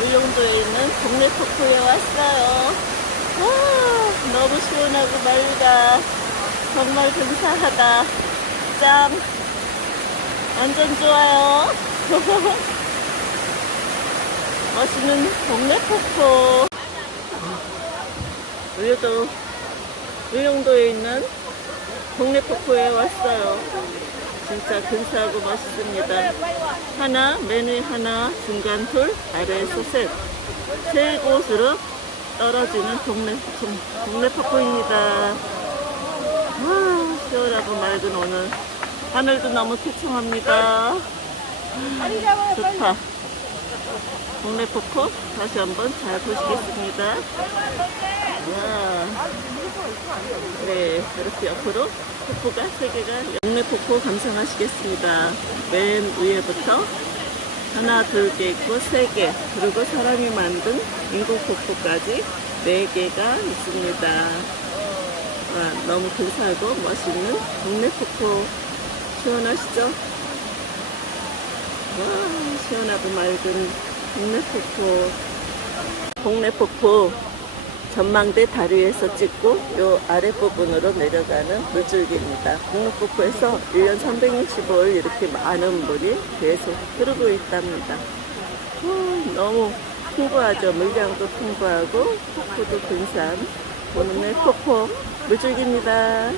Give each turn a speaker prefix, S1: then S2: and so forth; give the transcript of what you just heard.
S1: 울릉도에 있는 동네 폭포에 왔어요. 와, 너무 시원하고 맑아. 정말 근사하다. 짱. 완전 좋아요. 멋있는 동네 폭포. 우리도 울릉도에 있는 동네 폭포에 왔어요. 진짜 근사하고 멋있습니다. 하나, 맨위 하나, 중간 둘, 아래에서 셋. 세 곳으로 떨어지는 동네, 동- 동네 폭포입니다. 와, 시원하고 맑은 오늘. 하늘도 너무 투청합니다. 좋다. 동네 폭포 다시 한번 잘 보시겠습니다. 와. 네, 이렇게 옆으로 폭포가 세 개가 영내 폭포 감상하시겠습니다. 맨 위에부터 하나, 둘 개 있고 세 개, 그리고 사람이 만든 인공 폭포까지 네 개가 있습니다. 와, 너무 근사하고 멋있는 동네 폭포 시원하시죠? 와, 시원하고 맑은 동네 폭포. 동네 폭포 전망대 다리 위에서 찍고 요 아랫부분으로 내려가는 물줄기입니다. 공릉폭포에서 1년 365일 이렇게 많은 물이 계속 흐르고 있답니다. 후, 너무 풍부하죠. 물량도 풍부하고 폭포도 근사한 동네 폭포 물줄기입니다.